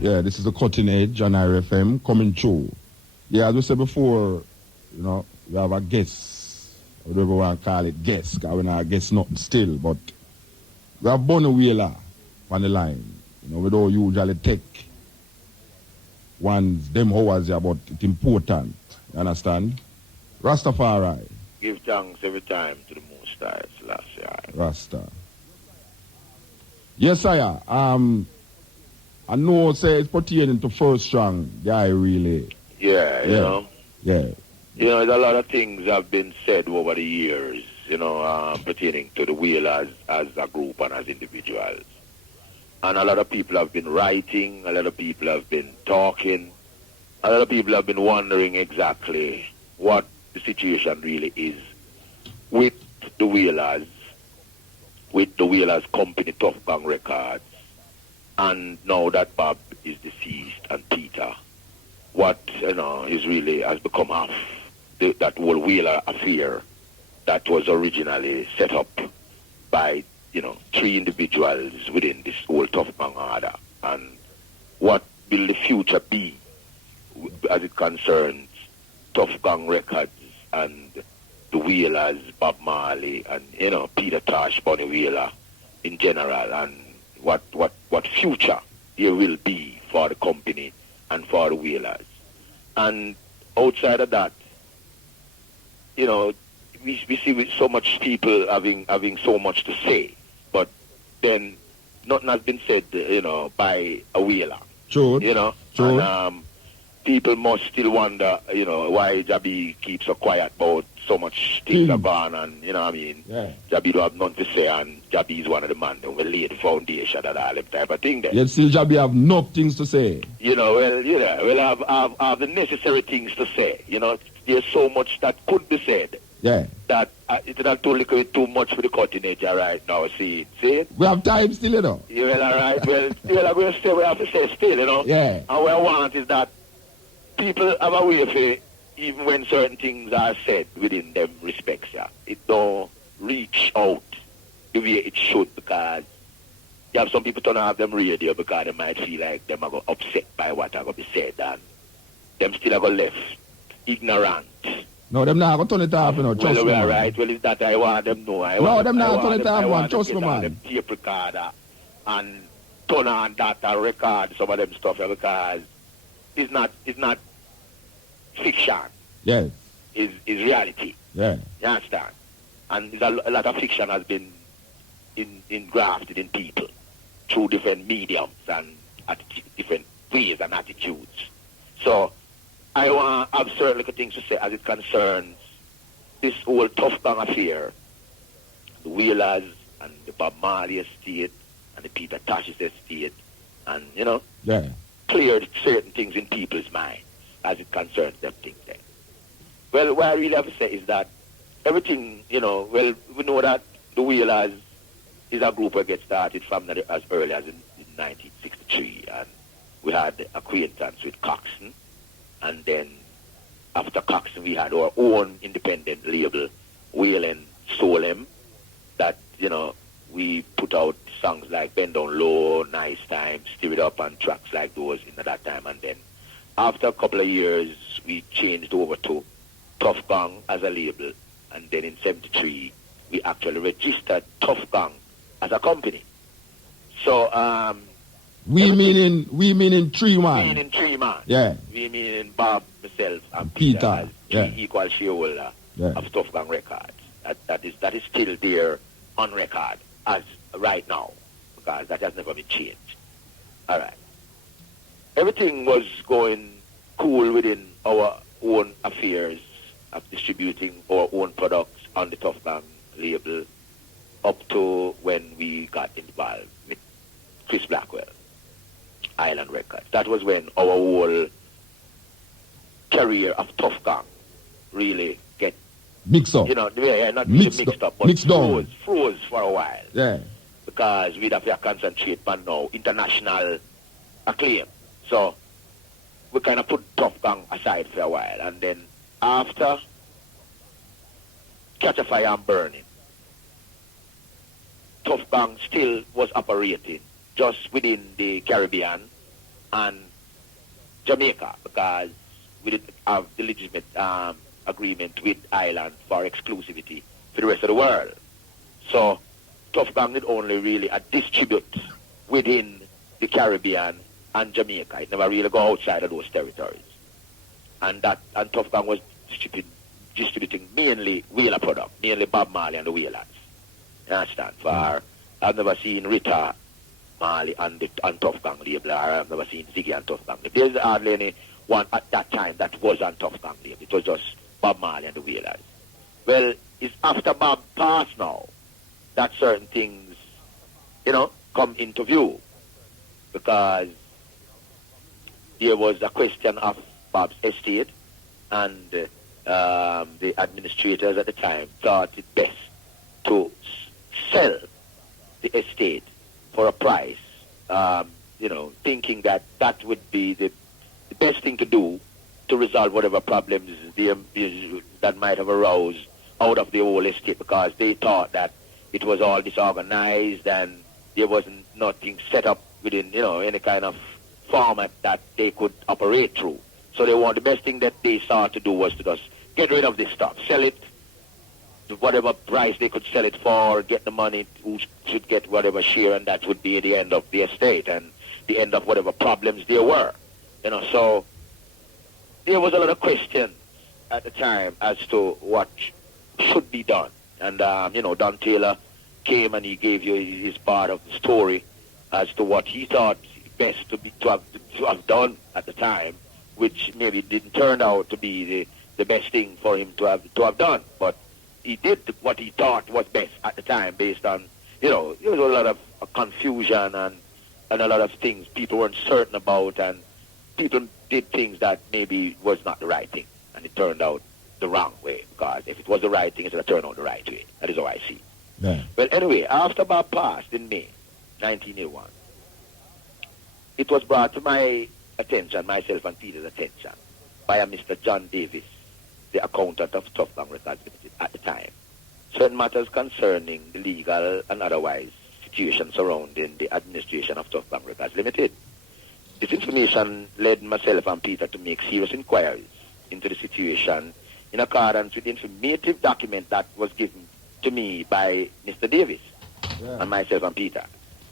Yeah, this is the Cutting Edge on IRIE FM coming through. Yeah, as we said before, you know, we have a guest, whatever we want to call it, guest, because we're not a guest nothing still, but we have Bunny Wailer on the line. You know, we don't usually take ones, them hours here, but it's important. You understand? Rastafari. Give thanks every time to the Most High, last year. Rasta. Yes, sire. I know, say, it's pertaining to First Strong, guy, really. Yeah, you know. Yeah. You know, there's a lot of things have been said over the years, you know, pertaining to the Wailers as a group and as individuals. And a lot of people have been writing, a lot of people have been talking, a lot of people have been wondering exactly what the situation really is with the Wailers company, Tuff Gong Records, and now that Bob is deceased and Peter, what, you know, is really has become off that whole Wailer affair that was originally set up by, you know, 3 individuals within this whole Tuff Gong order, and what will the future be as it concerns Tuff Gong Records and the Wailers, Bob Marley, and, you know, Peter Tosh, Bunny Wailer in general, and what future there will be for the company and for the Wailers. And outside of that, you know, we see with so much people having so much to say, but then nothing has been said, you know, by a Wailer. True. You know? True. And people must still wonder, you know, why Jabi keeps so quiet about so much things are gone, and, you know what I mean? Yeah. Jabi don't have nothing to say, and Jabi is one of the men that will lay the foundation and all that type of thing there. Yet still Jabi have no things to say. You know, well, have the necessary things to say. You know, there's so much that could be said. Yeah. That it's not too little bit too much for the Cutting Edge right now. See it? We have time still, you know. Yeah, well, all right. Well, still, I'm going to say we have to say still, you know. Yeah. And what I want is that people have a way for, even when certain things are said within them respects, yeah, it don't reach out the way it should, because you have some people turn off them radio because they might feel like them are upset by what are going to be said, and them still are going left ignorant. No, them not going to turn it off, you know, trust me, man. Right, well, it's that I want them know. No, them not turn it off, man, trust me, man. Them tape recorder and turn on that and record some of them stuff, because it's not fiction. Yes. Is reality. Yeah. You understand? And a lot of fiction has been engrafted in people through different mediums and different ways and attitudes. So I want to have certain little things to say as it concerns this whole Tuff Gong affair, the Wailers and the Bob Marley estate and the Peter Tosh's estate, and, you know, cleared certain things in people's minds as it concerns them things there. Well, what I really have to say is that everything, you know, well, we know that the Wailers is a group that gets started from as early as in 1963, and we had acquaintance with Coxon, and then after Coxon we had our own independent label, Wailing Solem, that, you know, we put out songs like Bend Down Low, Nice Time, Stir It Up, and tracks like those in that time. And then after a couple of years we changed over to Tuff Gong as a label, and then in 73 we actually registered Tuff Gong as a company. So we meaning 3 man. We meaning 3 man. Yeah. We meaning Bob, myself, and Peter as 3 equal shareholder of Tuff Gong Records. That is still there on record as right now, because that has never been changed. All right. Everything was going cool within our own affairs of distributing our own products on the Tuff Gong label up to when we got involved with Chris Blackwell, Island Records. That was when our whole career of Tuff Gong really get mixed up. You know, not really mixed up, but froze for a while. Yeah. Because we'd have to concentrate on now international acclaim. So we kind of put Tuff Gong aside for a while, and then after Catch a Fire and Burning, Tuff Gong still was operating just within the Caribbean and Jamaica, because we didn't have the legitimate agreement with Ireland for exclusivity for the rest of the world. So Tuff Gong did only really distribute within the Caribbean and Jamaica. It never really go outside of those territories. And Tuff Gong was distributing mainly Wailer product, mainly Bob Marley and the Wailers. You understand? I've never seen Rita Marley and Tuff Gong label, or I've never seen Ziggy and Tuff Gong label. There's hardly any one at that time that was on Tuff Gong label. It was just Bob Marley and the Wailers. Well, it's after Bob passed now that certain things, come into view, because there was a question of Bob's estate, and the administrators at the time thought it best to sell the estate for a price, thinking that that would be the best thing to do to resolve whatever problems that might have arose out of the whole estate, because they thought that it was all disorganized and there wasn't nothing set up within, any kind of format that they could operate through. So the best thing that they saw to do was to just get rid of this stuff, sell it to whatever price they could sell it for, get the money, who should get whatever share, and that would be the end of the estate and the end of whatever problems there were. So there was a lot of questions at the time as to what should be done. And, Don Taylor came and he gave you his part of the story as to what he thought best to have done at the time, which maybe didn't turn out to be the best thing for him to have done. But he did what he thought was best at the time, based on, there was a lot of confusion and a lot of things people weren't certain about, and people did things that maybe was not the right thing, and it turned out the wrong way, because if it was the right thing, it would have turned out the right way. That is how I see it. Yeah. Well, anyway, after Bob passed in May 1981, it was brought to my attention, myself and Peter's attention, by a Mr. John Davis, the accountant of Tuff Gong Records Limited at the time, certain matters concerning the legal and otherwise situation surrounding the administration of Tuff Gong Records Limited. This information led myself and Peter to make serious inquiries into the situation in accordance with the informative document that was given to me by Mr. Davis and myself and Peter.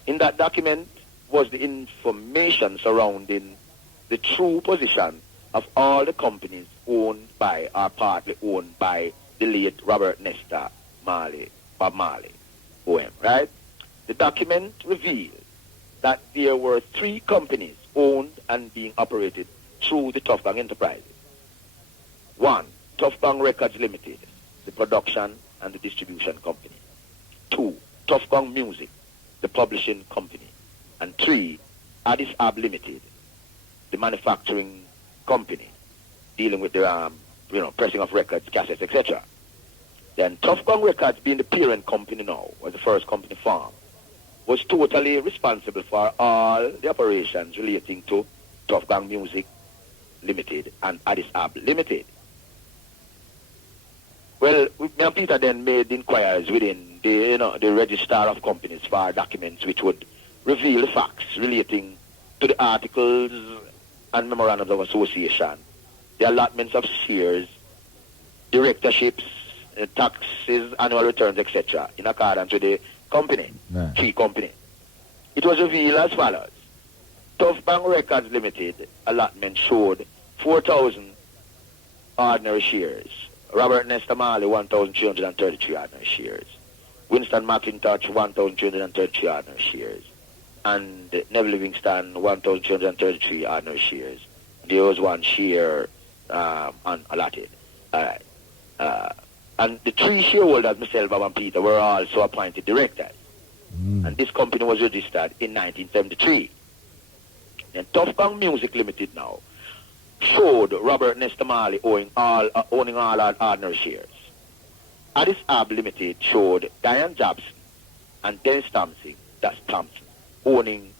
In that document was the information surrounding the true position of all the companies owned by or partly owned by the late Robert Nesta Marley, Bob Marley, OM, right? The document revealed that there were 3 companies owned and being operated through the Tuff Gong enterprises. 1, Tuff Gong Records Limited, the production and the distribution company. 2, Tuff Gong Music, the publishing company. And 3, Addis Ab Limited, the manufacturing company, dealing with the pressing of records, cassettes, etc. Then Tuff Gong Records, being the parent company now, was the first company formed, was totally responsible for all the operations relating to Tuff Gong Music Limited and Addis Ab Limited. Well, me and Peter then made inquiries within the registrar of companies for documents which would reveal the facts relating to the articles and memorandums of association, the allotments of shares, directorships, taxes, annual returns, etc., in accordance with the company, key company. It was revealed as follows. Tuff Gong Records Limited allotment showed 4,000 ordinary shares. Robert Nesta Marley, 1,333 ordinary shares. Winston McIntosh, 1,333 ordinary shares. And Neville Livingston, 1,333 ordinary shares. There was 1 share unallotted. All right. And the 3 shareholders, myself, Bob, and Peter, were also appointed directors. And this company was registered in 1973. And Tuff Gong Music Limited now showed Robert Nesta Marley owning all ordinary shares. Addis Ab Limited showed Diane Jobson and Dennis Thompson, that's Thompson, owning...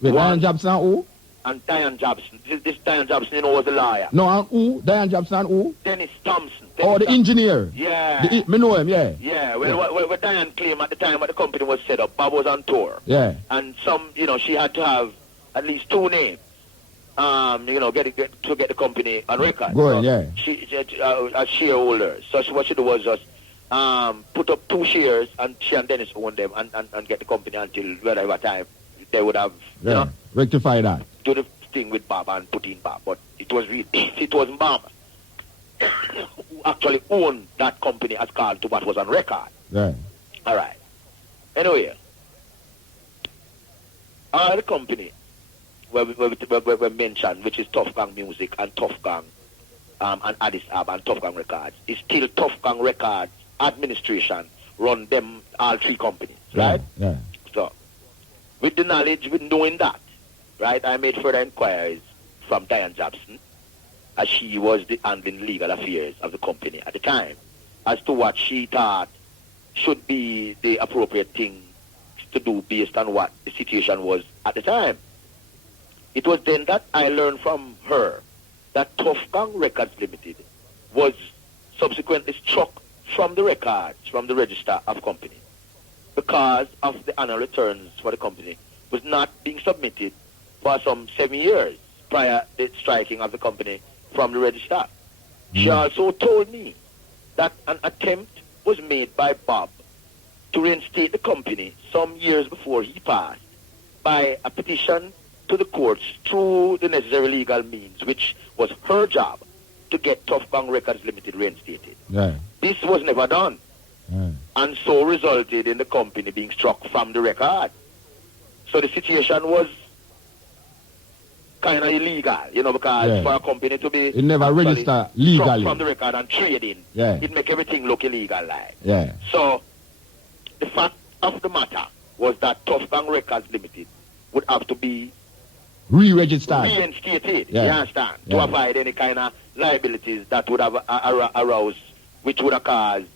Wait, Diane Jobson who? and Diane Jobson. This Diane Jobson, you know, was a lawyer. No, and who? Diane Jobson and who? Dennis Thompson. The engineer. Yeah. Me know him, yeah. Yeah, well, what Diane claimed at the time when the company was set up, Bob was on tour. Yeah. And she had to have at least 2 names, to get the company on record. Going, yeah. She as shareholders. So what she did was just put up 2 shares, and she and Dennis owned them, and get the company until whatever time they would have, rectify that. Do the thing with Bob and put in Bob. But it was Bob who actually owned that company as called to what was on record. Yeah. All right. Anyway, the company we mentioned, which is Tuff Gong Music and Tuff Gong and Addis Ababa and Tuff Gong Records, is still Tuff Gong Records administration run them all 3 companies, right? Yeah. So, with the knowledge, with knowing that, right, I made further inquiries from Diane Jobson, as she was the handling legal affairs of the company at the time, as to what she thought should be the appropriate thing to do based on what the situation was at the time. It was then that I learned from her that Tuff Gong Records Limited was subsequently struck from the records, from the register of company, because of the annual returns for the company was not being submitted for some 7 years prior to the striking of the company from the register. She also told me that an attempt was made by Bob to reinstate the company some years before he passed by a petition to the courts through the necessary legal means, which was her job to get Tuff Gong Records Limited reinstated. Yeah. This was never done, and so resulted in the company being struck from the record. So the situation was kind of illegal, because for a company to be it never registered legally from the record and trading, it make everything look illegal, like. Yeah. So the fact of the matter was that Tuff Gong Records Limited would have to be reinstated, you understand, to avoid any kind of liabilities that would have aroused, which would have caused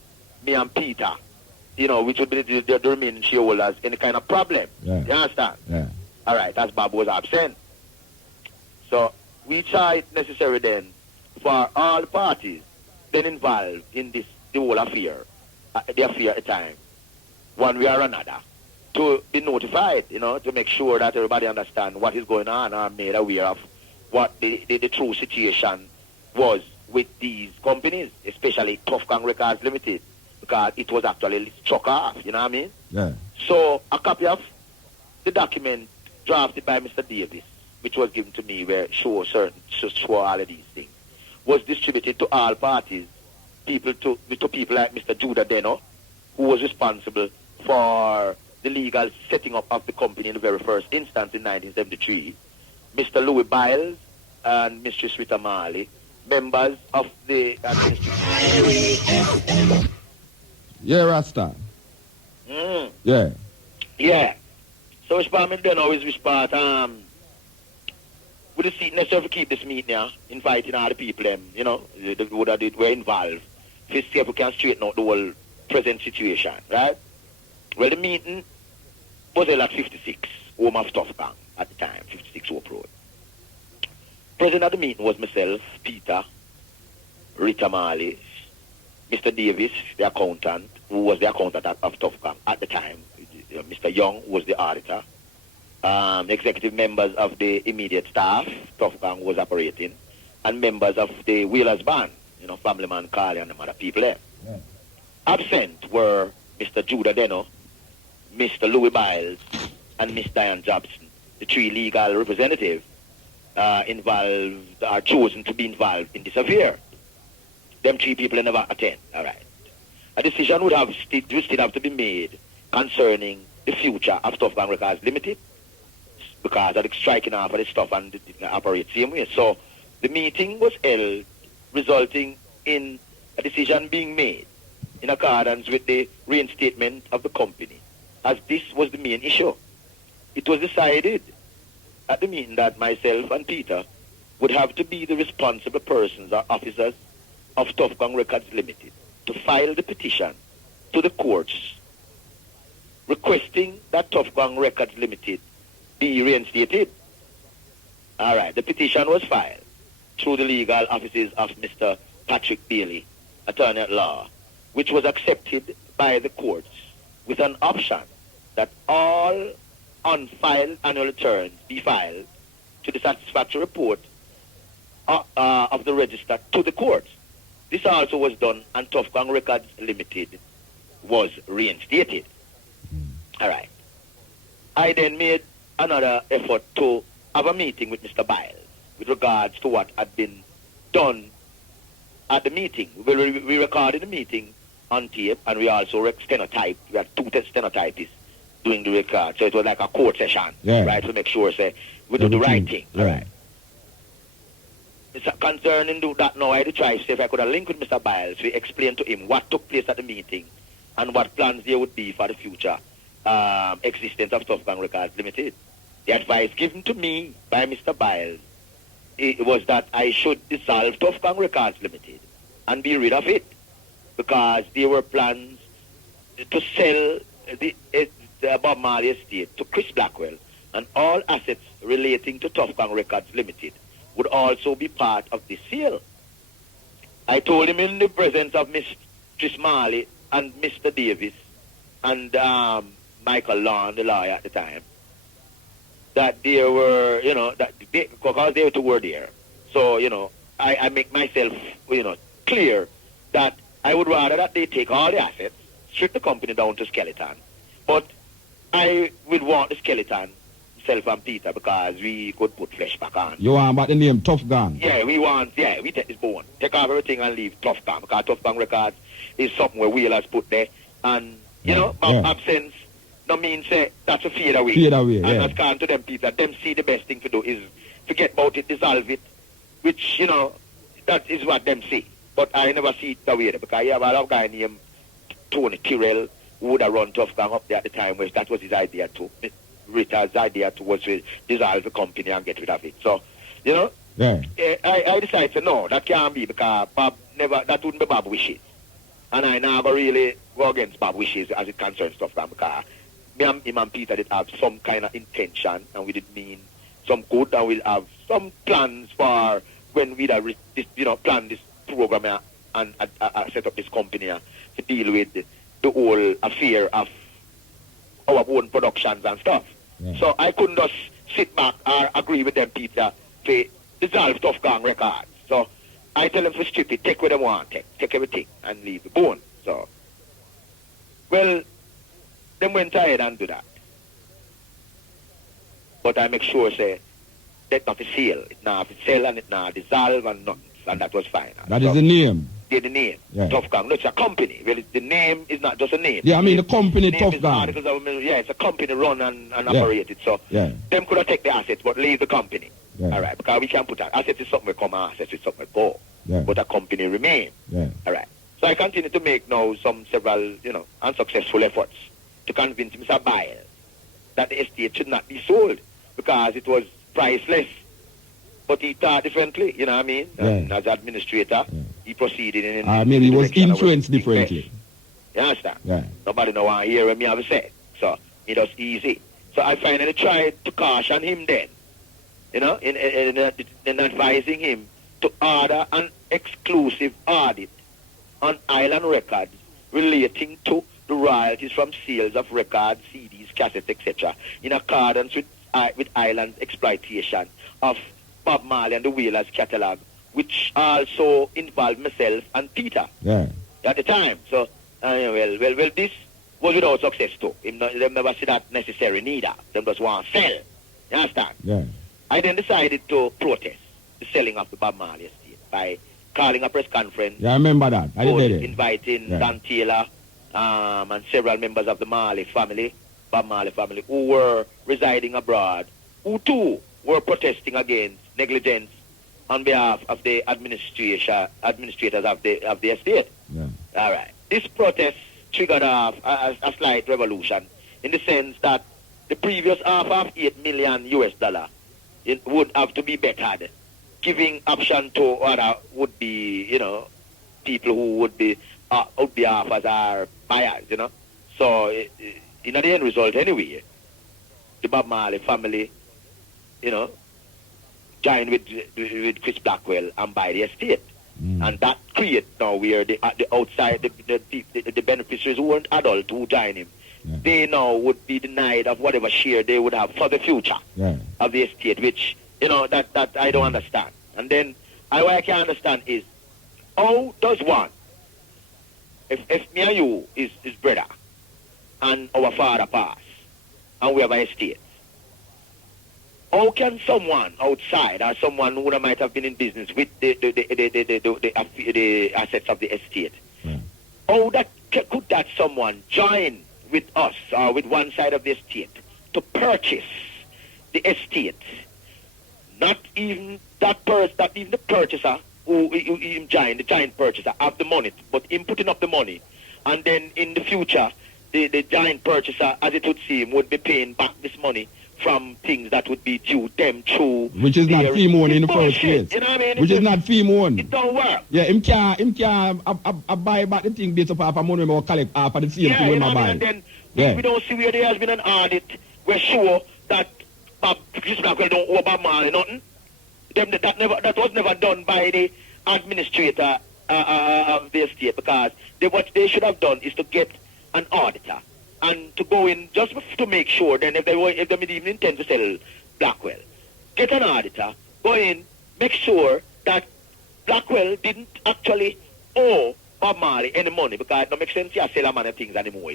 me and Peter, which would be the remaining shareholders, any kind of problem. You understand? Yeah. All right, as Bob was absent. So we saw it necessary then for all parties then involved in the whole affair, the affair at the time, one way or another, to be notified, to make sure that everybody understand what is going on or made aware of what the true situation was with these companies, especially Tuff Gong Records Limited, because it was actually struck off, you know what I mean? Yeah. So a copy of the document drafted by Mr. Davis, which was given to me, where show all of these things, was distributed to all parties, people like Mr. Judah Deno, who was responsible for the legal setting up of the company in the very first instance in 1973, Mr. Louis Biles and Mistress Rita Marley, members of the administration. Yeah, Rasta. Yeah. Yeah. So which part me done now is which part with the seat necessary to keep this meeting here, inviting all the people them, that were involved, to see if we can straighten out the whole present situation, right? Well, the meeting was held at 56, home of Tuff Gong at the time, 56 Hope Road. Present at the meeting was myself, Peter, Rita Marley, Mr. Davis, the accountant, who was the accountant of Tuff Gong at the time. Mr. Young was the auditor. Executive members of the immediate staff, Tuff Gong was operating, and members of the Wailers band, Family Man Carly and the other people there. Yeah. Absent were Mr. Judah Deno, Mr. Louis Biles, and Miss Diane Jobson, the 3 legal representatives involved, are chosen to be involved in this affair. Them 3 people never attend, all right. A decision would still have to be made concerning the future of Tuff Gong Records Limited, because of the striking off of the stuff and it operates the same way. So the meeting was held, resulting in a decision being made in accordance with the reinstatement of the company, as this was the main issue. It was decided at the meeting that myself and Peter would have to be the responsible persons or officers of Tuff Gong Records Limited to file the petition to the courts requesting that Tuff Gong Records Limited be reinstated. All right. The petition was filed through the legal offices of Mr. Patrick Bailey, attorney at law, which was accepted by the courts with an option that all unfiled annual returns be filed to the satisfactory report of the register to the courts. This also was done, and Tuff Gong Records Limited was reinstated. All right. I then made another effort to have a meeting with Mr. Biles with regards to what had been done at the meeting. We recorded the meeting on tape, and we also stenotyped. We had two stenotypists doing the record, so it was like a court session, right, to make sure we do the right thing. All right. It's concerning that now, I had to try to see if I could have linked with Mr. Biles to explain to him what took place at the meeting and what plans there would be for the future existence of Tuff Gong Records Limited. The advice given to me by Mr. Biles was that I should dissolve Tuff Gong Records Limited and be rid of it, because there were plans to sell the Bob Marley estate to Chris Blackwell, and all assets relating to Tuff Gong Records Limited would also be part of the sale. I told him in the presence of Miss Chris Marley and Mr. Davis and Michael Lawn, the lawyer at the time, that they were, because they were there. So, I make myself, clear that I would rather that they take all the assets, strip the company down to skeleton. But I would want the skeleton, self and Peter, because we could put flesh back on. You want about the name Tuff Gong? Yeah, we take this bone. Take off everything and leave Tuff Gong, because Tuff Gong Records is something where Wailers put there. And, absence no means that's a fade away. And that's gone to them, Peter. Them see the best thing to do is forget about it, dissolve it, which, that is what them see. But I never see it that way, because you have a lot of guy named Tony Tyrrell who would have run Tuff Gong up there at the time, where that was his idea too. Rita's idea was to dissolve the company and get rid of it. So, I decided to no, that can't be, because that wouldn't be Bob's wishes. And I never really go against Bob's wishes as it concerns Tuff Gong, because me and him and Peter did have some kind of intention, and we did mean some good, and we'll have some plans for when we plan this program and set up this company to deal with the whole affair of our own productions and stuff. Yeah. So I couldn't just sit back or agree with them, Peter, to dissolve Tuff Gong Records. So I tell them to strip it, take what they want, take everything, and leave the bone. So, well, them went ahead and do that. But I make sure, that not a sale. It not a sale and it not dissolve and nothing. And that was fine. That is the name. Yeah, the name. Yeah. Tuff Gong. No, it's a company. Well, the name is not just a name. Yeah, I mean the company Tuff Gong. It's a company run and operated. So them could have taken the assets but leave the company. Yeah. All right, because we can't put that. Assets is something come, assets is something go. Yeah. But a company remain. Yeah. All right. So I continue to make now several, unsuccessful efforts to convince Mr. Biles that the estate should not be sold because it was priceless. But he thought differently, you know what I mean? Yeah. And as administrator, he proceeded in maybe he was influenced differently. You understand? Yeah. Nobody know what I hear me have said. So it was easy. So I finally tried to caution him then, in advising him to order an exclusive audit on Island Records relating to the royalties from sales of records, CDs, cassettes, etc., in accordance with Island's exploitation of Bob Marley and the Wailers catalog, which also involved myself and Peter at the time. So, this was without success too. They never see that necessary neither. They just want to sell. You understand? Yeah. I then decided to protest the selling of the Bob Marley estate by calling a press conference. Yeah, I remember that. I did it. Inviting Dan Taylor and several members of the Marley family, Bob Marley family, who were residing abroad, who too were protesting against negligence on behalf of the administrators of the estate. Yeah. All right. This protest triggered off a slight revolution in the sense that the previous half of $8 million it would have to be bettered, giving option to other would be, people who would be half as our buyers, So in the end result anyway, the Bob Marley family, join with Chris Blackwell and buy the estate. And that create now where the outside, the beneficiaries who weren't adult who join him, they now would be denied of whatever share they would have for the future of the estate, which, that I don't understand. And then, what I can understand is, how does one, if me and you is brother, and our father passed, and we have an estate, how can someone outside or someone who might have been in business with the assets of the estate, how could that someone join with us or with one side of the estate to purchase the estate? Not even the purchaser who joined, the giant purchaser of the money, but him putting up the money, and then in the future, the giant purchaser, as it would seem, would be paying back this money from things that would be due them through. Which is not fee money in the first place. You know what I mean? Which is not fee money. It don't work. Yeah, him can't buy back the thing based upon money or collect half of the same thing when I buy. And then we don't see where there has been an audit. We're sure that Chris Blackwell don't owe Bob Marley nothing. That was never done by the administrator of the estate, because what they should have done is to get an auditor and to go in just to make sure. Then if they even intend to sell Blackwell, get an auditor, go in, make sure that Blackwell didn't actually owe Bob Marley any money, because it don't make sense to sell a man of things anymore.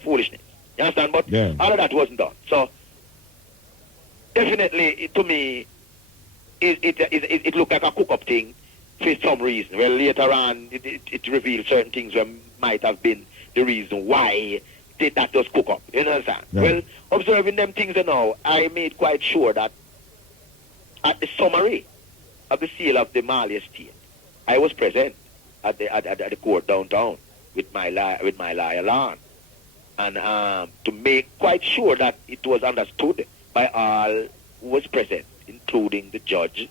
Foolishness. You understand? But all of that wasn't done. So definitely, to me, it looked like a cook-up thing for some reason. Well, later on, it revealed certain things that might have been the reason why that was cook-up. You understand? Yeah. Well, observing them things now, I made quite sure that at the summary of the sale of the Marley estate, I was present at the court downtown with my lawyer Lon, and to make quite sure that it was understood by all who was present, including the judge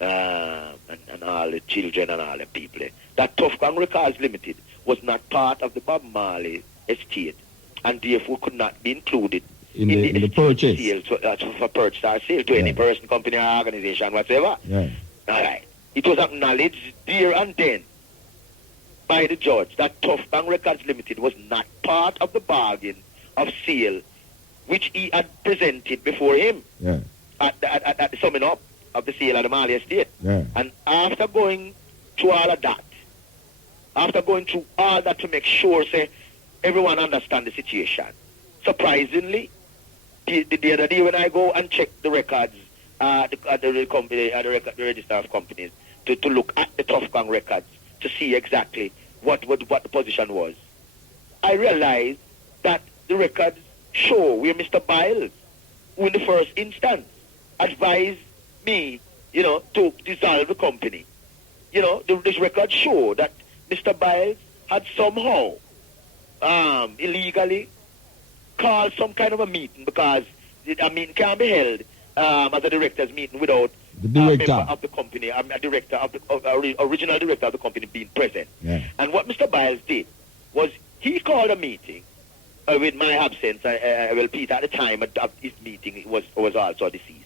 and all the children and all the people, that Tuff Gong Records Limited was not part of the Bob Marley estate, and therefore could not be included in the purchase sale for purchase or sale to any person, company, or organization, whatsoever. Yeah. All right. It was acknowledged there and then by the judge that Tuff Gong Records Limited was not part of the bargain of sale which he had presented before him at the summing up of the sale of the Marley estate. Yeah. And after going through all of that, to make sure, say, everyone understand the situation, surprisingly, the other day when I go and check the records, the register of companies, to look at the Tuff Gong records to see exactly what the position was, I realized that the records show where Mr. Biles, who in the first instance advised me, to dissolve the company. This records show that Mr. Biles had somehow illegally called some kind of a meeting, because a meeting can't be held as a director's meeting without the director of the company, a director of the original director of the company being present. Yeah. And what Mr. Biles did was he called a meeting with my absence. Peter at the time of his meeting was also deceased.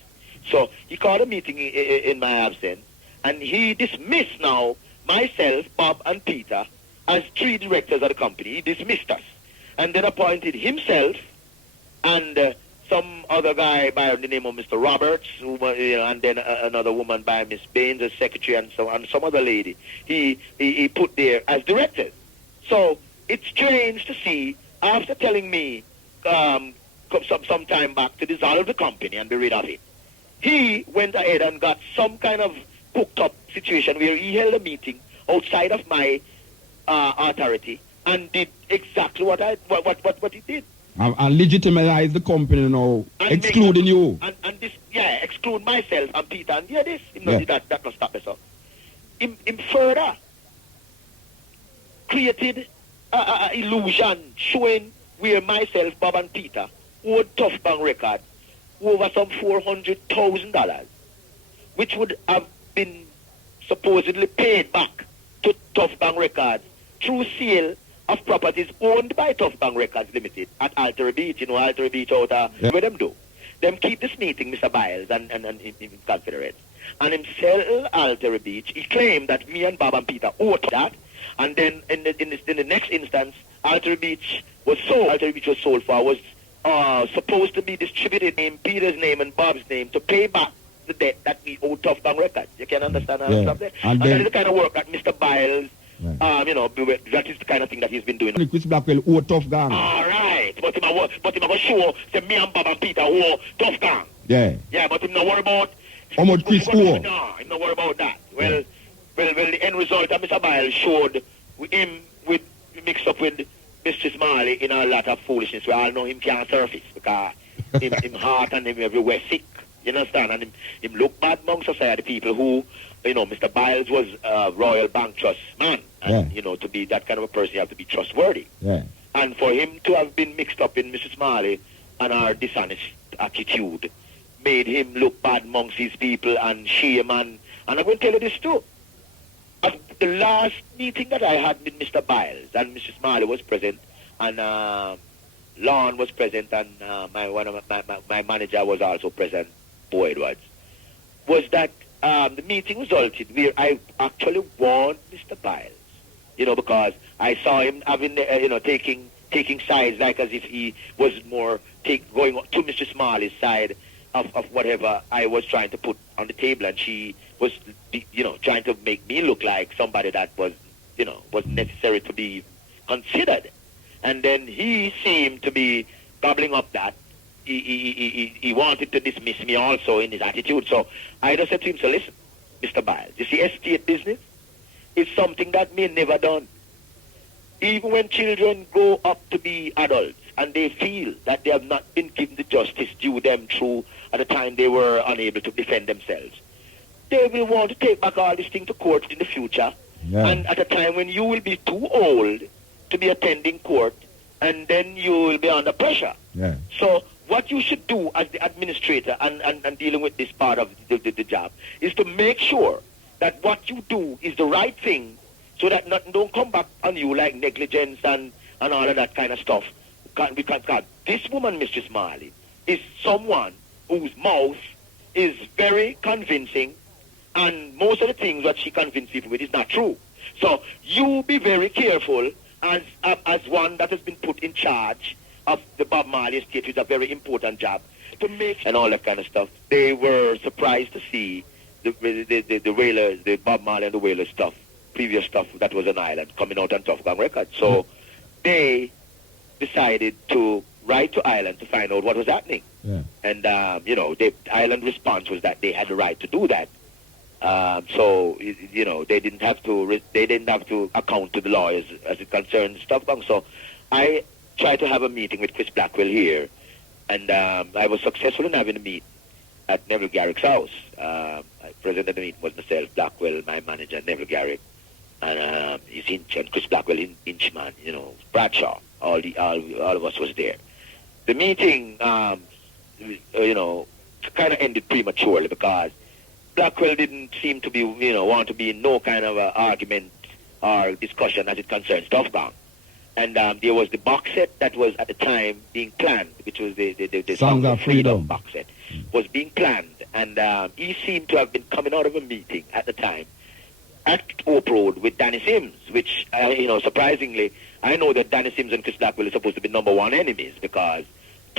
So he called a meeting in my absence, and he dismissed now myself, Bob, and Peter as 3 directors of the company. He dismissed us, and then appointed himself and some other guy by the name of Mr. Roberts, and then another woman by Miss Baines as secretary, and some other lady. He put there as directors. So it's strange to see, after telling me some time back to dissolve the company and be rid of it, he went ahead and got some kind of cooked up situation where he held a meeting outside of my authority and did exactly what he did. And legitimize the company now, excluding you. And this, exclude myself and Peter and this. That not stop us up. Him further created a illusion showing where myself, Bob, and Peter owed Tuff Gong Records over some $400,000, which would have been supposedly paid back to Tuff Gong Records through sale of properties owned by Tuff Gong Records Limited at Alter Beach. Alter Beach out where them do. Them keep this meeting, Mr. Biles and Confederates. and him sell Alter Beach. He claimed that me and Bob and Peter owed that, and then in the next instance, Alter Beach was sold. Alter Beach was sold for was supposed to be distributed in Peter's name and Bob's name to pay back the debt that we owe Tuff Gong Records. You can understand that? Yeah. And that is the kind of work that Mr. Biles, that is the kind of thing that he's been doing. Chris Blackwell owe Tuff Gong. All right, but him a show say me and Bob and Peter owe Tuff Gong. Yeah. Yeah, but him not worry about how much Chris owe. No, him not worry about that. Well, the end result of Mr. Biles showed him mixed up with Mr. Smalley in a lot of foolishness. We all know him can't surface because him heart and him everywhere sick. You understand? And him look bad among society people who, Mr. Biles was a Royal Bank Trust man. And, to be that kind of a person, you have to be trustworthy. Yeah. And for him to have been mixed up in Mrs. Smalley and our dishonest attitude made him look bad amongst his people and shame. And I'm going to tell you this too. At the last meeting that I had with Mr. Biles, and Mrs. Smalley was present, and Lon was present, and my manager was also present, Bo Edwards, was that the meeting resulted where I actually warned Mr. Biles, because I saw him having, taking sides, like as if he was more going to Mr. Smalley's side of whatever I was trying to put on the table, and she was, trying to make me look like somebody that was, was necessary to be considered. And then he seemed to be gobbling up that. He wanted to dismiss me also in his attitude. So I just said to him, so listen, Mr. Biles, you see, estate business is something that me never done. Even when children grow up to be adults and they feel that they have not been given the justice due them through at the time they were unable to defend themselves, they will want to take back all this thing to court in the future. Yeah. And at a time when you will be too old to be attending court, and then you will be under pressure. Yeah. So what you should do as the administrator and dealing with this part of the job is to make sure that what you do is the right thing, so that nothing don't come back on you like negligence and all of that kind of stuff. Because this woman, Mr. Smalley, is someone whose mouth is very convincing, and most of the things that she convinces people with is not true. So you be very careful as one that has been put in charge of the Bob Marley estate, which is a very important job, to make and all that kind of stuff. They were surprised to see the Wailers, the Bob Marley and the Wailers stuff, previous stuff that was on Island, coming out on Tuff Gong Records. So they decided to write to Island to find out what was happening. Yeah. And, the Island response was that they had the right to do that. So they didn't have to account to the lawyers as it concerns Tuff Gong. So I tried to have a meeting with Chris Blackwell here, and I was successful in having a meeting at Neville Garrick's house. Present at the meeting was myself, Blackwell, my manager, Neville Garrick, and he's Inch, and Chris Blackwell, Inchman, Bradshaw. All of us was there. The meeting, kind of ended prematurely because Blackwell didn't seem to be, want to be in no kind of argument or discussion as it concerns Tuff Gong. And there was the box set that was at the time being planned, which was the Songs of Freedom box set, was being planned. And he seemed to have been coming out of a meeting at the time at Oak Road with Danny Sims, which, surprisingly, I know that Danny Sims and Chris Blackwell are supposed to be number one enemies, because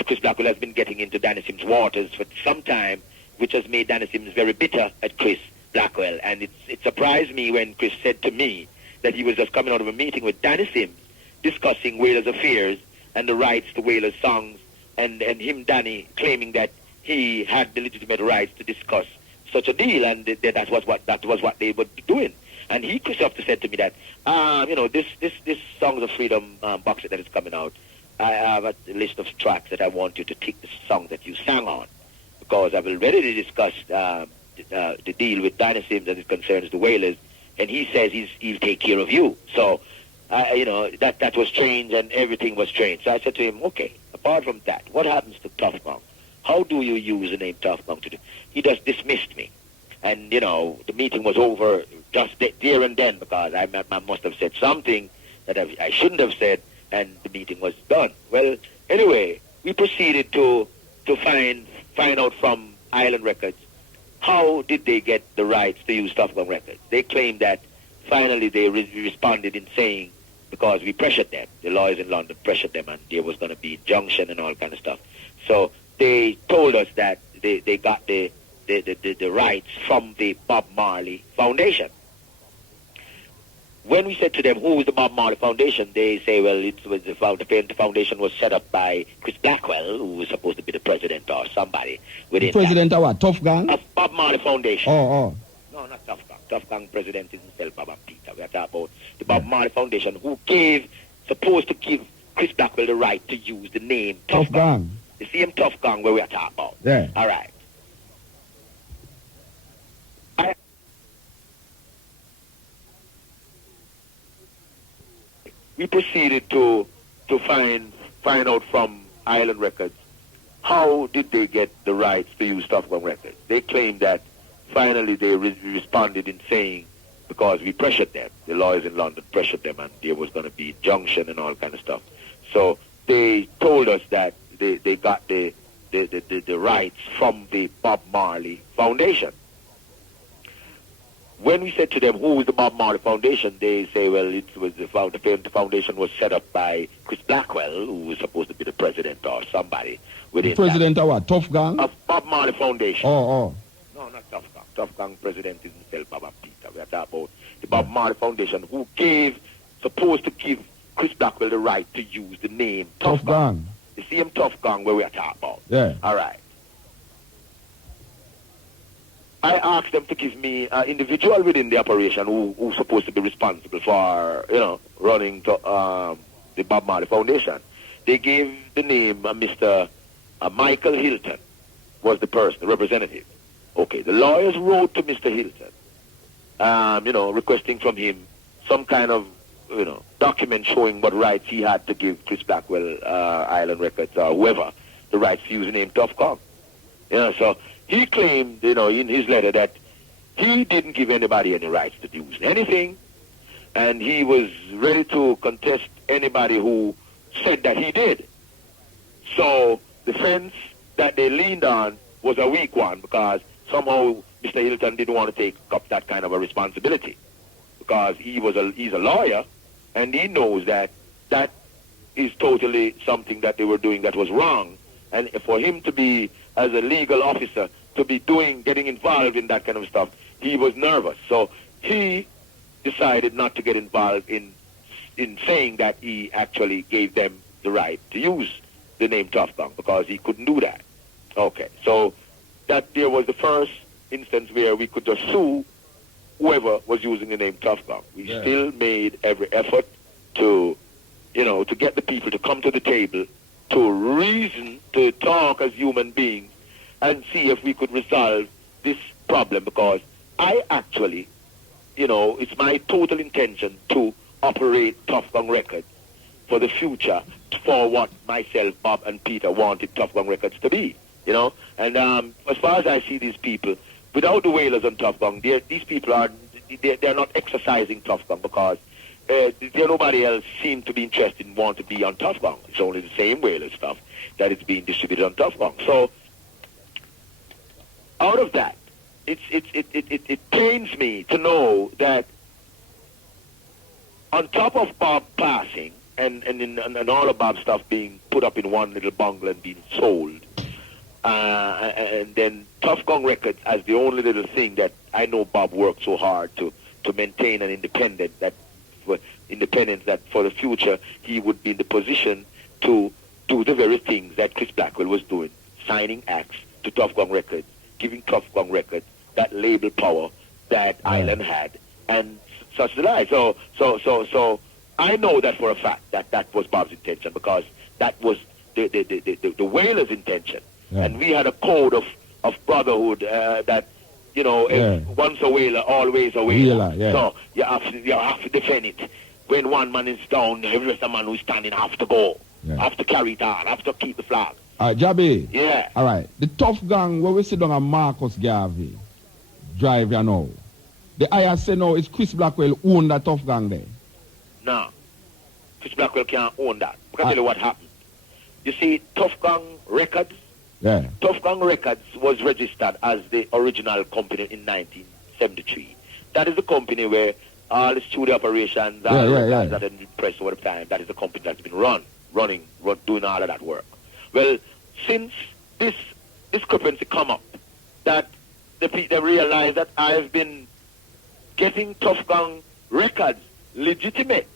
Chris Blackwell has been getting into Danny Sims' waters for some time, which has made Danny Sims very bitter at Chris Blackwell. And it surprised me when Chris said to me that he was just coming out of a meeting with Danny Sims discussing Wailers' affairs and the rights to Wailers' songs, and him, Danny, claiming that he had the legitimate rights to discuss such a deal, and that was what they were doing. And he, Christopher, said to me that, this Songs of Freedom box set that is coming out, I have a list of tracks that I want you to take the song that you sang on, because I've already discussed the deal with Danny Sims as it concerns the Wailers, and he says he'll take care of you. So, that was strange, and everything was strange. So I said to him, okay, apart from that, what happens to Tuff Gong? How do you use the name Tuff Gong to do? He just dismissed me. And, the meeting was over just there and then, because I must have said something that I shouldn't have said, and the meeting was done. Well, anyway, we proceeded to find out from Island Records how did they get the rights to use Tuff Gong records? They claim that finally they responded in saying, because we pressured them, the lawyers in London pressured them, and there was going to be injunction and all kind of stuff. So they told us that they got the rights from the Bob Marley Foundation. When we said to them, who is the Bob Marley Foundation, they say, well, it was the foundation was set up by Chris Blackwell, who was supposed to be the president or somebody within the president of what? Tuff Gang? Of Bob Marley Foundation. Oh. No, not Tuff Gang. Tuff Gang president is himself, Bob and Peter. We are talking about the Bob Marley Foundation, who supposed to give Chris Blackwell the right to use the name Tuff Gang. The same Tuff Gang where we are talking about. Yeah. All right. We proceeded to find out from Island Records how did they get the rights to use Tuff Gong records. They claim that finally they responded in saying, because we pressured them, the lawyers in London pressured them, and there was going to be injunction and all kind of stuff. So they told us that they got the rights from the Bob Marley Foundation. When we said to them, who is the Bob Marley Foundation, they say, well, it was the foundation was set up by Chris Blackwell, who was supposed to be the president or somebody within the president of what? Tuff Gang? Of Bob Marley Foundation. Oh. No, not Tuff Gang. Tuff Gang president is himself, Bob and Peter. We are talking about the Bob Marley Foundation, who supposed to give Chris Blackwell the right to use the name Tuff Gang. The same Tuff Gang where we are talking about. Yeah. All right. I asked them to give me an individual within the operation who's supposed to be responsible for, running the Bob Marley Foundation. They gave the name Mr. Michael Hilton was the person, the representative. Okay, the lawyers wrote to Mr. Hilton, requesting from him some kind of, document showing what rights he had to give Chris Blackwell, Island Records, or whoever, the rights to use the name Tuff Gong. So he claimed, in his letter that he didn't give anybody any rights to use anything, and he was ready to contest anybody who said that he did. So the fence that they leaned on was a weak one, because somehow Mr. Hilton didn't want to take up that kind of a responsibility, because he's a lawyer, and he knows that is totally something that they were doing that was wrong, and for him to be, as a legal officer, to be getting involved in that kind of stuff, he was nervous. So he decided not to get involved in saying that he actually gave them the right to use the name Tuff Gong, because he couldn't do that. Okay, so that there was the first instance where we could just sue whoever was using the name Tuff Gong. We still made every effort to get the people to come to the table, to reason, to talk as human beings, and see if we could resolve this problem, because I actually, it's my total intention to operate Tuff Gong Records for the future, for what myself, Bob, and Peter wanted Tuff Gong Records to be, And as far as I see these people, without the Wailers on Tuff Gong, these people they're not exercising Tuff Gong, because nobody else seemed to be interested in want to be on Tuff Gong. It's only the same Wailer stuff that is being distributed on Tuff Gong. So out of that, it pains me to know that on top of Bob passing and all of Bob's stuff being put up in one little bundle and being sold, and then Tuff Gong Records as the only little thing that I know Bob worked so hard to maintain an independence that for the future he would be in the position to do the very things that Chris Blackwell was doing, signing acts to Tuff Gong Records, giving Tuff Gong Records that label power that Island had, and such the like. So I know that for a fact that was Bob's intention, because that was the Wailers' intention, and we had a code of brotherhood that once a Wailer, always a Wailer. So you have to defend it. When one man is down, every rest of the man who's standing have to go, have to carry it on, have to keep the flag. Jabby. Yeah. All right. The Tuff Gang, where we sit down at Marcus Garvey Drive, the IRC now is Chris Blackwell own that Tuff Gang there. No. Chris Blackwell can't own that. I can tell you what happened. You see, Tuff Gong Records Yeah. Tuff Gong Records was registered as the original company in 1973. That is the company where all the studio operations, all the records that have been pressed over the time, that is the company that's been running, doing all of that work. Well, since this discrepancy come up, that they realize that I've been getting Tuff Gong Records legitimate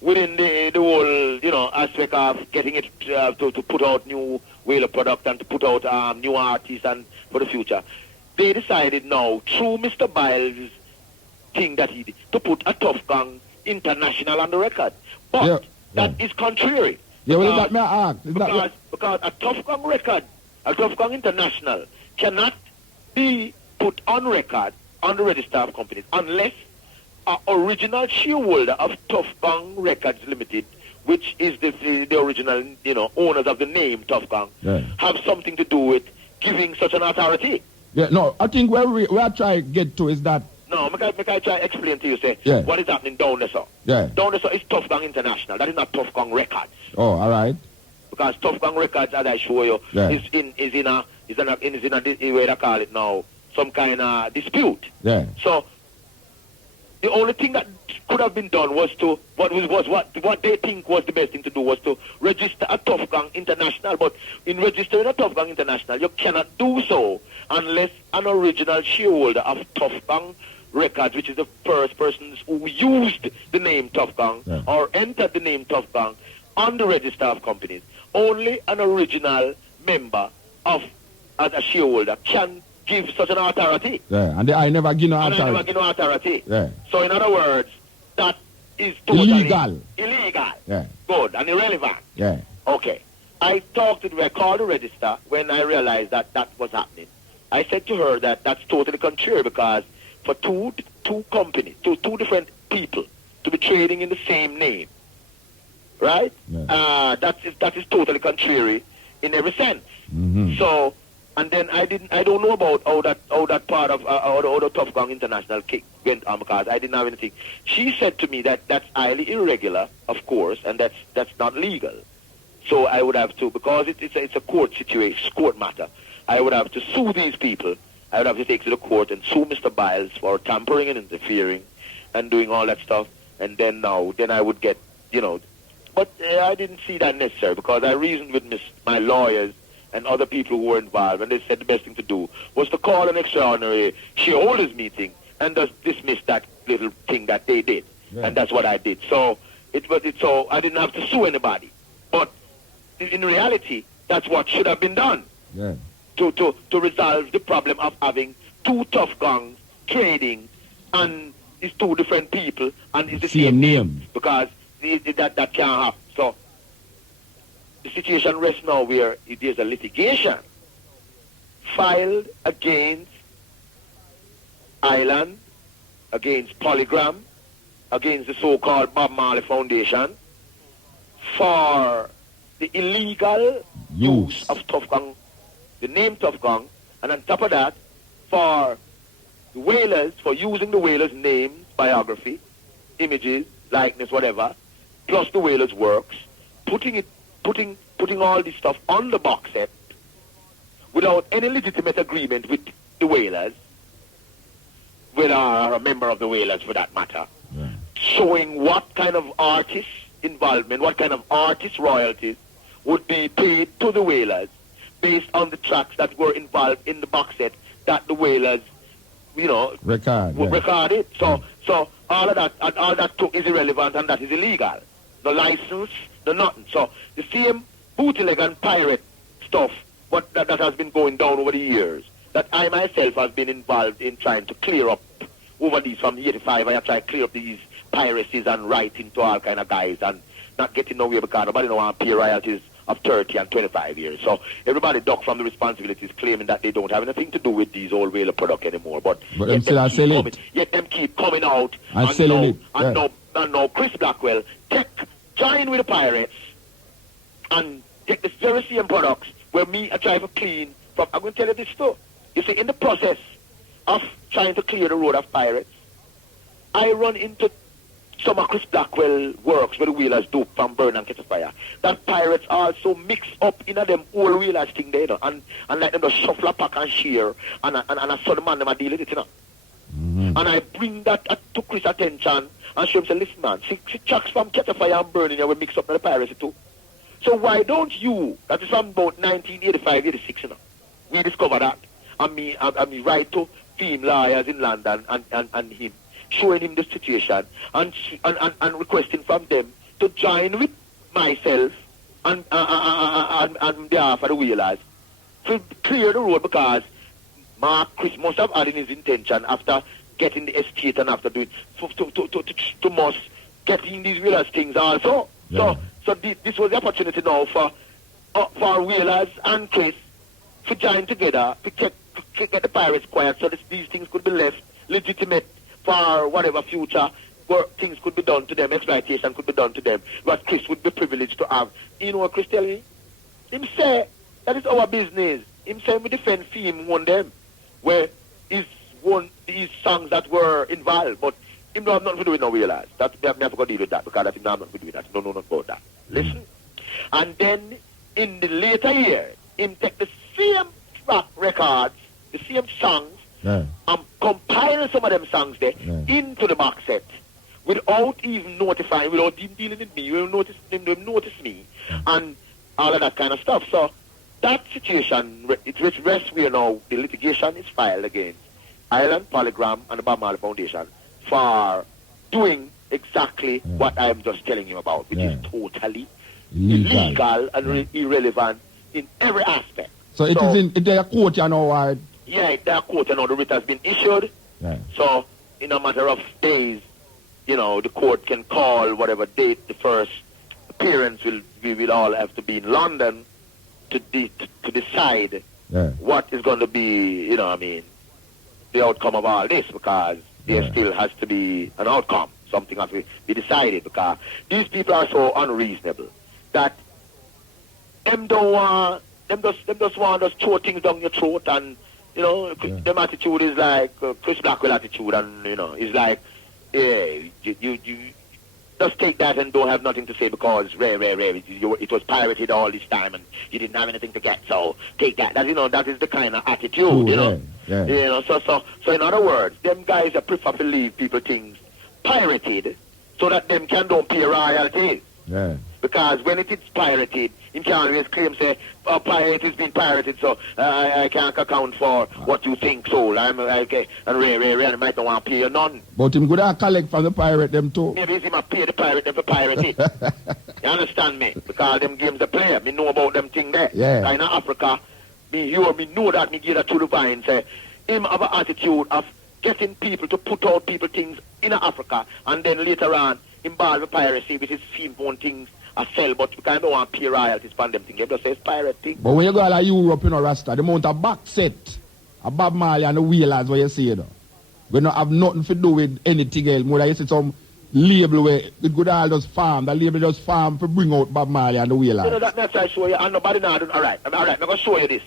within the whole, aspect of getting it to put out new Wailer product and to put out new artists and for the future. They decided now, through Mr. Biles' thing that he did, to put a Tuff Gong International on the record. But that is contrary. Yeah, well, that may I ask. Because a Tuff Gong record, a Tuff Gong International, cannot be put on record on the register of companies unless an original shareholder of Tuff Gong Records Limited, which is the original, owners of the name Tuff Gong, have something to do with giving such an authority. Yeah, no, I think where we are trying to get to is that. No, I try to explain to you, what is happening down there, sir. Yeah. Down there, sir, is Tuff Gong International. That is not Tuff Gong Records. Oh, all right. Because Tuff Gong Records, as I show you, is in a way they call it now, some kind of dispute. Yeah. So the only thing that could have been done was to what they think was the best thing to do was to register a Tuff Gong International. But in registering a Tuff Gong International, you cannot do so unless an original shareholder of Tuff Gong Records, which is the first persons who used the name Tuff Gong or entered the name Tuff Gong on the register of companies. Only an original member of as a shareholder can give such an authority. Yeah, and I never give no authority. And I never give no authority. Yeah. So in other words, that is totally illegal. Yeah. Good and irrelevant. Yeah. Okay. I called the register when I realized that was happening. I said to her that that's totally contrary because for two companies, two different people to be trading in the same name, right? Yeah. That is totally contrary in every sense. Mm-hmm. So, and then I don't know about how that part of how the Tuff Gong International went on because I didn't have anything. She said to me that that's highly irregular, of course, and that's not legal. So I would have to, because it's a court situation, court matter. I would have to sue these people. I would have to take to the court and sue Mr. Biles for tampering and interfering and doing all that stuff. And then I would get, But I didn't see that necessary because I reasoned with my lawyers and other people who were involved, and they said the best thing to do was to call an extraordinary shareholders meeting and just dismiss that little thing that they did. Yeah. And that's what I did. So so I didn't have to sue anybody. But in reality, that's what should have been done. Yeah. To resolve the problem of having two Tuff Gongs trading and it's two different people and it's the same name. Because that can't happen. So the situation rests now where there's a litigation filed against Island, against Polygram, against the so-called Bob Marley Foundation for the illegal use of Tuff Gong, the name Tuff Gong, and on top of that, for the Wailers, for using the Wailers' name, biography, images, likeness, whatever, plus the Wailers' works, putting all this stuff on the box set without any legitimate agreement with the Wailers, with a member of the Wailers for that matter, showing what kind of artist involvement, what kind of artist royalties would be paid to the Wailers based on the tracks that were involved in the box set that the Wailers, recorded. So all that too is irrelevant and that is illegal. The license, the nothing. So the same bootleg and pirate stuff that has been going down over the years, that I myself have been involved in trying to clear up over these from 85. I have tried to clear up these piracies and writing to all kind of guys and not getting nowhere because nobody don't want to pay royalties of 30 and 25 years. So everybody duck from the responsibilities, claiming that they don't have anything to do with these old Wailer product anymore. But them still are selling it. Yet them keep coming out and selling it. And now Chris Blackwell join with the pirates and take the very same products where me I try to clean from. I'm going to tell you this too. You see, in the process of trying to clear the road of pirates, I run into some of Chris Blackwell works where the Wailers do from burn and catch a fire. That pirates also mix up in them old Wailers thing there, you know, and let them just shuffle a pack and share, and I saw the man them a deal with it, you know. And I bring that to Chris' attention and show him, say, listen man, see tracks from catch a fire and burning, you will mix up with the piracy too. So why don't you, that is from about 1985, 86, you know, we discover that, and me write to film lawyers in London and him, showing him the situation and requesting from them to join with myself and behalf of the Wailers to clear the road, because Mark Chris must have had in his intention after getting the estate and after doing to must getting these Wailers things also. Yeah. So this was the opportunity now for Wailers and Chris to join together to get the pirates quiet, so these things could be left legitimate for whatever future things could be done to them, exploitation could be done to them, what Chris would be privileged to have. You know what Chris tell me? Him say, that is our business. Him say, we defend him one them, where his songs that were involved, but him don't have nothing to do with no Wailers. That me have to deal with that, because I think I'm not going to do with that. No, not about that. Listen. And then, in the later years, him take the same track records, the same songs, and compile some of them songs there into the box set without even notifying, without even dealing with me. You will notice me and all of that kind of stuff. So that situation, it rests where now the litigation is filed against Ireland Polygram and the Bob Marley Foundation for doing exactly what I am just telling you about, which is totally illegal and irrelevant in every aspect. So it is in their court, you know, yeah, their court, you know, the writ has been issued. Yeah. So, in a matter of days, you know, the court can call whatever date the first appearance we will all have to be in London to decide what is going to be, you know, I mean, the outcome of all this, because there still has to be an outcome. Something has to be decided, because these people are so unreasonable that them just want to throw things down your throat, and you know, them attitude is like Chris Blackwell attitude, and you know, it's like, you just take that and don't have nothing to say, because it was pirated all this time and you didn't have anything to get, so take that. That, you know, that is the kind of attitude, you know. You know, so in other words, them guys that prefer to leave people things pirated so that them can don't pay royalties. Yeah. Because when it is pirated, you can always claim, say, pirate is being pirated, so I can't account for what you think, so I'm okay, and I might not want to pay you none. But him could have collect from the pirate them too. Maybe he might pay the pirate them for piracy. You understand me? Because them games they play, me know about them thing there. Yeah. In Africa, me know that, me give that to the vine, say, him have an attitude of getting people to put out people things in Africa, and then later on, involve with piracy, which is film phone things I sell, but we kind of want to pay royalties from them things. You just say it's pirate thing. But when you go to Europe, you know, Rasta, the amount of box set, a Bob Marley and the Wailers, what you say, you know, we don't have nothing to do with anything else. More like you see some label where it could all just farm, the label just farm to bring out Bob Marley and the Wailers. You know, that's I show you, and nobody now doing, alright, I'm going to show you this.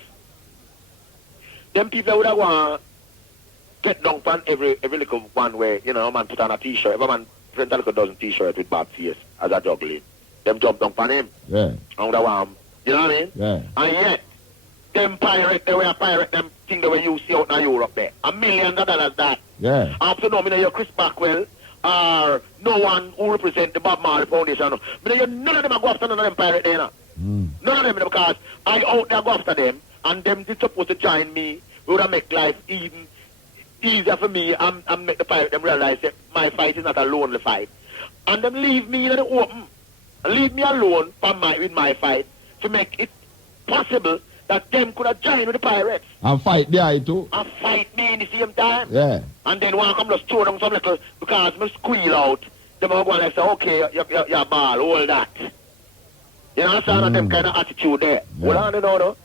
Them people would have want to get down on every little one where, you know, a man put on a t-shirt, every man print a little dozen t-shirt with Bob face as a juggling. Them jump down on him. Yeah. And you know what I mean? Yeah. And yet, them pirate, they were pirate, them thing they were you see out in Europe there. $1 million that. Yeah. After no, your Chris Blackwell, or no one who represent the Bob Marley Foundation. None of them go after none of them pirate there. None of them, because I out there go after them, and them is supposed to join me. We would make life even easier for me, and make the pirate them realize that my fight is not a lonely fight. And them leave me in the open. Leave me alone with my fight to make it possible that them could have joined with the pirates. And fight there too. And fight me in the same time. Yeah. And then one come just throw them some little, because me squeal out, them are going to say, okay, you're ball, hold that. You understand? And them kind of attitude there. Yeah. Hold on, you know, though.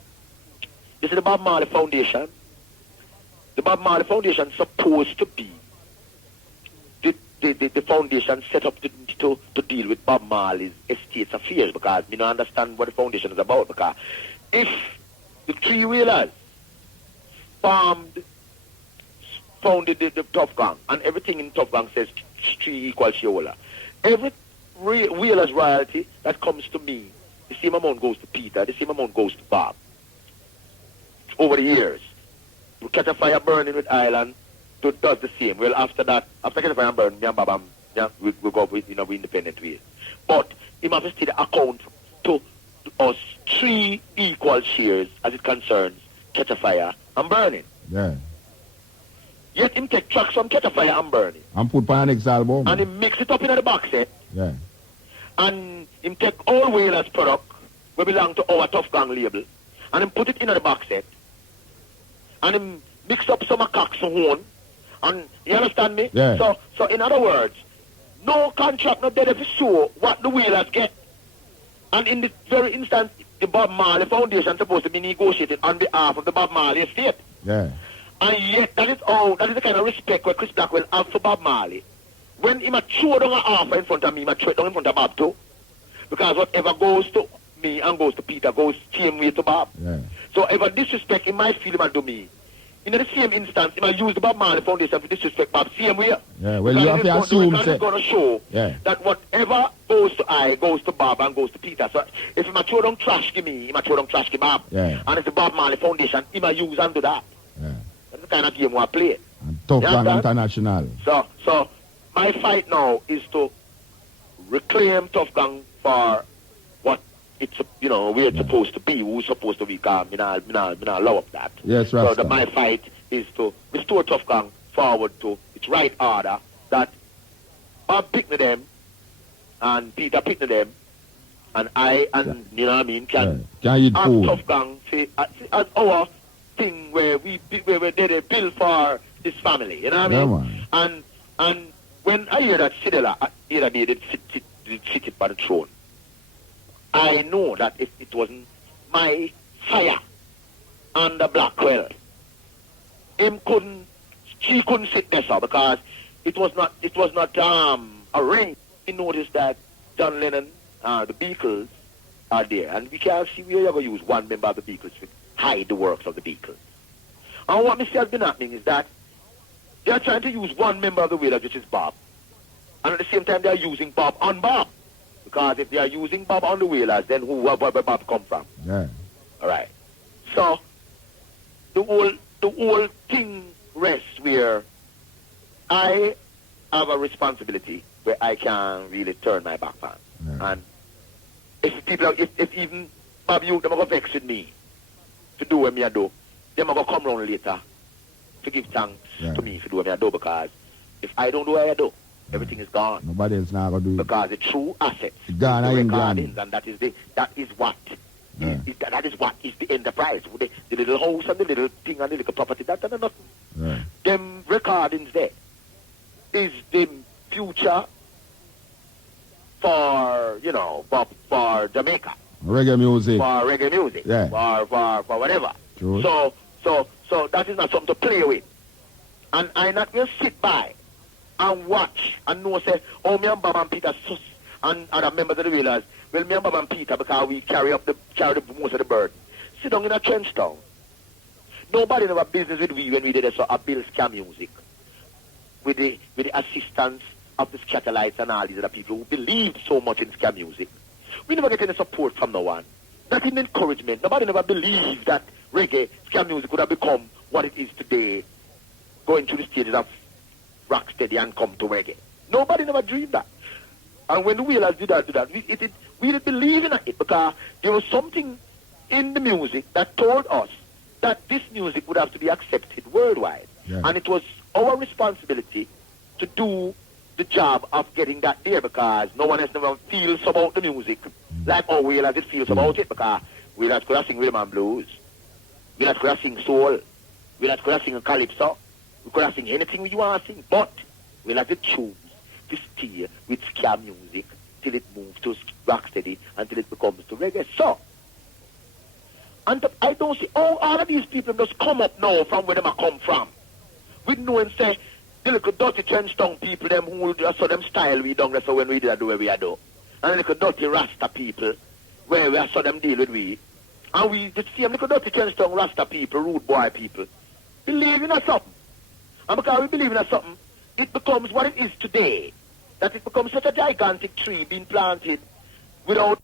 This is the Bob Marley Foundation. The Bob Marley Foundation is supposed to be the foundation set up to deal with Bob Marley's estate's affairs, because we don't understand what the foundation is about. Because if the three Wailers founded the Tuff Gong, and everything in Tuff Gong says 3 equals shareholder, Every Wailer's royalty that comes to me, the same amount goes to Peter, the same amount goes to Bob. Over the years. We catch a fire burning with Island, does the same. Well, after that, after catch a fire burning, me and Bob, we go up with, we independent ways. But he must still account to us 3 equal shares as it concerns catch a fire and burning. Yeah. Yet him take tracks from catch a fire and burning. And put on next album. And he mix it up in the box set. Yeah. And him take all Wailers product, we belong to our Tuff Gong label, and him put it in the box set. And him mix up some cocks and horn. And you understand me? Yeah. So in other words, no contract not there to show what the Wailers get. And in this very instance, the Bob Marley Foundation is supposed to be negotiating on behalf of the Bob Marley estate. Yeah. And yet that is the kind of respect what Chris Blackwell have for Bob Marley. When he might throw down an offer in front of me, he might throw it down in front of Bob too. Because whatever goes to me and goes to Peter goes same way to Bob. Yeah. So ever disrespect, he might feel him and do me. In the same instance, he might use the Bob Marley Foundation to disrespect Bob same way. Yeah, well, you have to assume that it's going to show that whatever goes to I goes to Bob and goes to Peter. So if he might throw down trash to me, he might throw down trash to Bob. Yeah. And if the Bob Marley Foundation, he might use and do that. Yeah. That's the kind of game we play. And Tuff Gong International. So my fight now is to reclaim Tuff Gong for what it's where it's supposed to be, who's supposed to be. Calm. Me not allow up that. Yes, right. So my fight is to restore Tuff Gong forward to its right order, that Bob picked them and Peter picked them, and I and can eat food. Tuff Gong as our thing where we did a bill for this family. You know what I mean? Man. And when I hear that Sidela the other day did sit it by the throne, I know that if it wasn't my fire under Blackwell, she couldn't sit there, sir, because it was not arranged. He noticed that John Lennon, the Beatles are there, and we can't see we ever use one member of the Beatles to hide the works of the Beatles. And what Mr. has been happening is that they are trying to use one member of the Wailers, which is Bob, and at the same time they are using Bob on Bob. Because if they are using Bob on the Wailers, then where Bob come from? Yeah. All right. So the whole thing rests where I have a responsibility where I can really turn my back on. Yeah. And if even Bob you them are gonna vex with me to do what me I do, them are gonna come around later to give thanks to me for doing what me I do, because if I don't do what I do, everything is gone. Nobody else now gonna do it. Because the true assets, gone, the recordings, and that is what is the enterprise. The little house and the little thing and the little property, that and nothing. Yeah. Them recordings there is the future for for Jamaica. Reggae music. For reggae music. Yeah. For whatever. True. So that is not something to play with. And I not will sit by and watch and know say, oh, me and Bob and Peter and other members of the Wailers, well, me and Bob and Peter, because we carry the most of the burden, sit down in a trench town. Nobody never business with we when we did a bill scam music with the assistance of the Scatterlights and all these other people who believed so much in scam music. We never get any support from no one. Not in encouragement. Nobody never believed that reggae, scam music could have become what it is today, going through the stages of rock steady and come to reggae. Nobody never dreamed that. And when the Wailers did that, we didn't believe in it, because there was something in the music that told us that this music would have to be accepted worldwide. Yeah. And it was our responsibility to do the job of getting that there, because no one else never feels about the music like our Wailers it feels about it, because Wailers could have sing rhythm and blues, Wailers could have sing soul, Wailers could have sing calypso, we could have sing anything you want to sing, but we'll have to choose to stay with scam music till it moves to rocksteady until it becomes to reggae. So, and I don't see all of these people just come up now from where they come from. We know and say, the little dirty trench town people, them who saw them style we don't so when we do where we do. And the little dirty Rasta people, where we saw them deal with we. And we the same little dirty trench town Rasta people, rude boy people, believe in something. And because we believe in something, it becomes what it is today. that it becomes such a gigantic tree being planted without